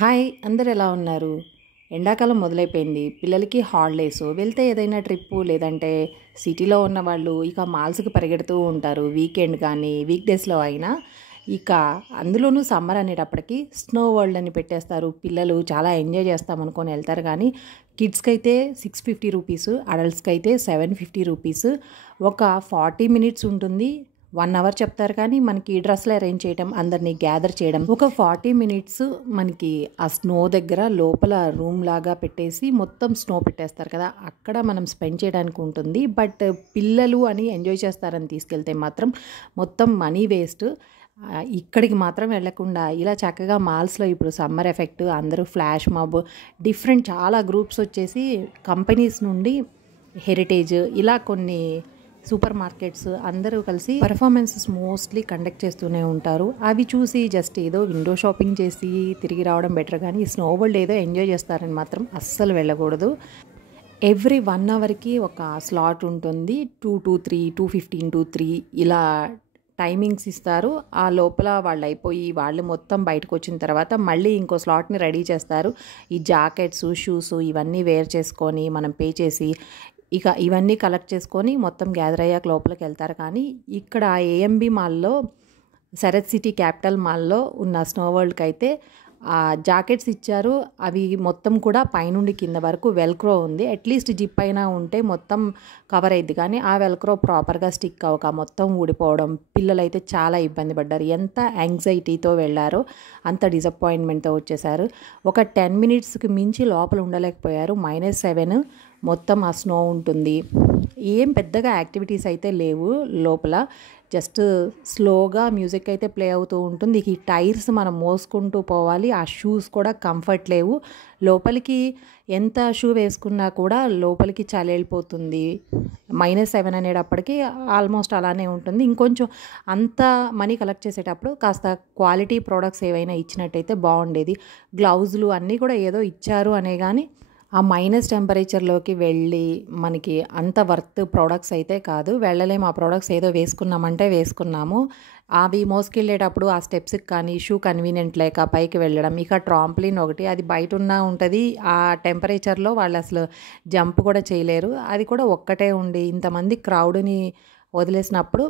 Hi! అందరూ ఎలా ఉన్నారు? ఎండాకాలం మొదలైపోయింది. పిల్లలకి హాలిడేసు. వెళ్తే ఏదైనా ట్రిప్పు లేదంటే సిటీలో ఉన్నవాళ్ళు ఇక మాల్స్‌కి పరిగెడుతూ ఉంటారు. వీకెండ్ కానీ, వీక్ డేస్‌లో అయినా. ఇక అందులోనూ సమ్మర్ అనేటప్పటికి స్నో వరల్డ్ అని పెట్టేస్తారు. పిల్లలు చాలా ఎంజాయ్ చేస్తామనుకోని ఎళ్తారు కానీ, కిడ్స్‌కైతే ₹650, అడల్ట్స్‌కైతే ₹750. ఒక 40 మినిట్స్ ఉంటుంది. 1 అవర్ చెప్తారు కానీ మనకి డ్రెస్సులు అరేంజ్ చేయడం, అందరినీ గ్యాదర్ చేయడం. ఒక 40 మినిట్స్ మనకి ఆ స్నో దగ్గర లోపల రూమ్ లాగా పెట్టేసి మొత్తం స్నో పెట్టేస్తారు కదా! అక్కడ మనం స్పెండ్ చేయడానికి ఉంటుంది. బట్ పిల్లలు అని ఎంజాయ్ చేస్తారని తీసుకెళ్తే మాత్రం మొత్తం మనీ వేస్ట్. ఇక్కడికి మాత్రం వెళ్ళకుండా ఇలా చక్కగా మాల్స్‌లో ఇప్పుడు సమ్మర్ ఎఫెక్ట్ అందరూ ఫ్లాష్ మాబ్ డిఫరెంట్ చాలా గ్రూప్స్ వచ్చేసి కంపెనీస్ నుండి హెరిటేజ్ ఇలా కొన్ని సూపర్ మార్కెట్స్ అందరూ కలిసి పెర్ఫార్మెన్సెస్ మోస్ట్లీ కండక్ట్ చేస్తూనే ఉంటారు. అవి చూసి జస్ట్ ఏదో విండో షాపింగ్ చేసి తిరిగి రావడం బెటర్ కానీ స్నో వరల్డ్ ఏదో ఎంజాయ్ చేస్తారని మాత్రం అస్సలు వెళ్ళకూడదు. ఎవ్రీ 1 అవర్‌కి ఒక స్లాట్ ఉంటుంది. 2-3, 2:15-3 ఇలా టైమింగ్స్ ఇస్తారు. ఆ లోపల వాళ్ళు అయిపోయి వాళ్ళు మొత్తం బయటకొచ్చిన తర్వాత మళ్ళీ ఇంకో స్లాట్‌ని రెడీ చేస్తారు. ఈ జాకెట్స్, షూస్ ఇవన్నీ వేర్ చేసుకొని మనం పే చేసి ఇక ఇవన్నీ కలెక్ట్ చేసుకొని మొత్తం గ్యాదర్ అయ్యాక లోపలికి వెళ్తారు. కానీ ఇక్కడ ఏఎంబీ మాల్‌లో శరత్ సిటీ క్యాపిటల్ మాల్‌లో ఉన్న స్నో వరల్డ్‌కి అయితే జాకెట్స్ ఇచ్చారు. అవి మొత్తం కూడా పైనుండి కింద వరకు వెల్క్రో ఉంది. అట్లీస్ట్ జిప్ అయినా ఉంటే మొత్తం కవర్ అయ్యిద్ది. కానీ ఆ వెల్క్రో ప్రాపర్‌గా స్టిక్ అవ్వక మొత్తం ఊడిపోవడం. పిల్లలైతే చాలా ఇబ్బంది పడ్డారు. ఎంత యాంగ్జైటీతో వెళ్ళారో అంత డిసప్పాయింట్మెంట్‌తో వచ్చేసారు. ఒక 10 మినిట్స్‌కి మించి లోపల ఉండలేకపోయారు. -7 మొత్తం ఆ స్నో ఉంటుంది. ఏం పెద్దగా యాక్టివిటీస్ అయితే లేవు లోపల. జస్ట్ స్లోగా మ్యూజిక్ అయితే ప్లే అవుతూ ఉంటుంది. ఈ టైర్స్ మనం మోసుకుంటూ పోవాలి. ఆ షూస్ కూడా కంఫర్ట్ లేవు. లోపలికి ఎంత షూ వేసుకున్నా కూడా లోపలికి చలి వెళ్ళిపోతుంది. -7 అనేటప్పటికి ఆల్మోస్ట్ అలానే ఉంటుంది. ఇంకొంచెం అంత మనీ కలెక్ట్ చేసేటప్పుడు కాస్త క్వాలిటీ ప్రోడక్ట్స్ ఏవైనా ఇచ్చినట్టయితే బాగుండేది. గ్లౌజులు అన్నీ కూడా ఏదో ఇచ్చారు అనే కానీ ఆ మైనస్ టెంపరేచర్లోకి వెళ్ళి మనకి అంత వర్త్ ప్రోడక్ట్స్ అయితే కాదు. వెళ్ళలేము. ఆ ప్రోడక్ట్స్ ఏదో వేసుకున్నామంటే వేసుకున్నాము. అవి మోసుకెళ్ళేటప్పుడు ఆ స్టెప్స్కి కానీ షూ కన్వీనియంట్ లేక పైకి వెళ్ళడం. ఇక ట్రాంప్లిన్ ఒకటి అది బయట ఉన్నా ఉంటుంది. ఆ టెంపరేచర్లో వాళ్ళు అసలు జంప్ కూడా చేయలేరు. అది కూడా ఒక్కటే ఉండి ఇంతమంది క్రౌడ్ని వదిలేసినప్పుడు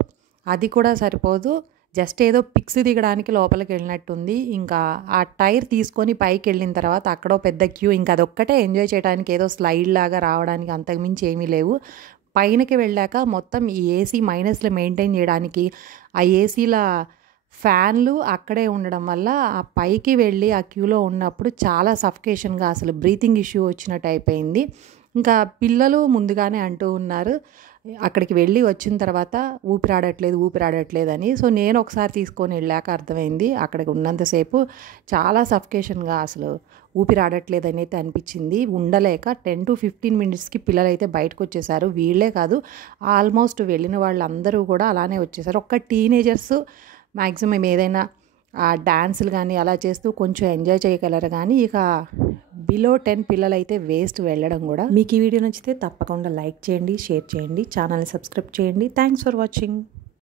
అది కూడా సరిపోదు. జస్ట్ ఏదో పిక్స్ దిగడానికి లోపలికి వెళ్ళినట్టుంది. ఇంకా ఆ టైర్ తీసుకొని పైకి వెళ్ళిన తర్వాత అక్కడో పెద్ద క్యూ. ఇంకా అదొక్కటే ఎంజాయ్ చేయడానికి ఏదో స్లైడ్ లాగా రావడానికి అంతకుమించి ఏమీ లేవు. పైనకి వెళ్ళాక మొత్తం ఈ ఏసీ మైనస్లు మెయింటైన్ చేయడానికి ఆ ఏసీల ఫ్యాన్లు అక్కడే ఉండడం వల్ల ఆ పైకి వెళ్ళి ఆ క్యూలో ఉన్నప్పుడు చాలా సఫికేషన్గా అసలు బ్రీతింగ్ ఇష్యూ వచ్చినట్టు అయిపోయింది. ఇంకా పిల్లలు ముందుగానే అంటూ ఉన్నారు అక్కడికి వెళ్ళి వచ్చిన తర్వాత ఊపిరాడట్లేదు అని. సో నేను ఒకసారి తీసుకొని వెళ్ళాక అర్థమైంది అక్కడికి ఉన్నంతసేపు చాలా సఫికేషన్గా అసలు ఊపిరాడట్లేదని అయితే అనిపించింది. ఉండలేక 10-15 మినిట్స్కి పిల్లలైతే బయటకు వచ్చేసారు. వీళ్ళే కాదు ఆల్మోస్ట్ వెళ్ళిన వాళ్ళందరూ కూడా అలానే వచ్చేసారు. ఒక్క టీనేజర్స్ మ్యాక్సిమం ఏదైనా డాన్సులు కానీ అలా చేస్తూ కొంచెం ఎంజాయ్ చేయగలరు. కానీ ఇక బిలో 10 పిల్లలైతే వేస్ట్ వెళ్ళడం కూడా. మీకు ఈ వీడియో నచ్చితే తప్పకుండా లైక్ చేయండి, షేర్ చేయండి, ఛానల్ని సబ్స్క్రైబ్ చేయండి. Thanks for watching.